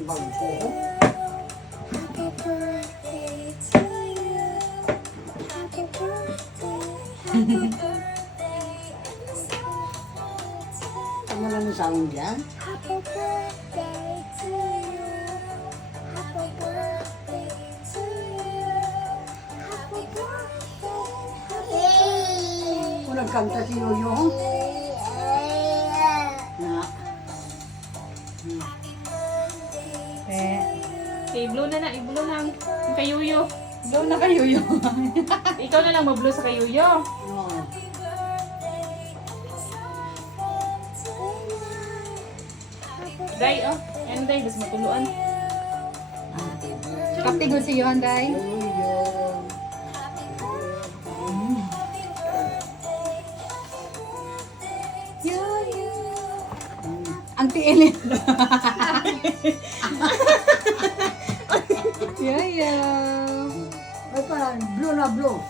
yung bag ko. Happy birthday to you. Happy birthday. Happy birthday. Ano lang yung sound dyan? Happy birthday to you. Happy birthday to you. Happy birthday. Happy birthday. Kung nagkanta si Yoyo. Na. I-blow na na, i-blow na ang kayuyo. Blow na kayo yun. Ikaw na lang mag-blow sa kayuyo. Oo. Day, oh. Ano day, gusto matuluan. Kapigo si Yohanday. Yoyo. Auntie Ellen. Yaya. Ay parang blue na blue.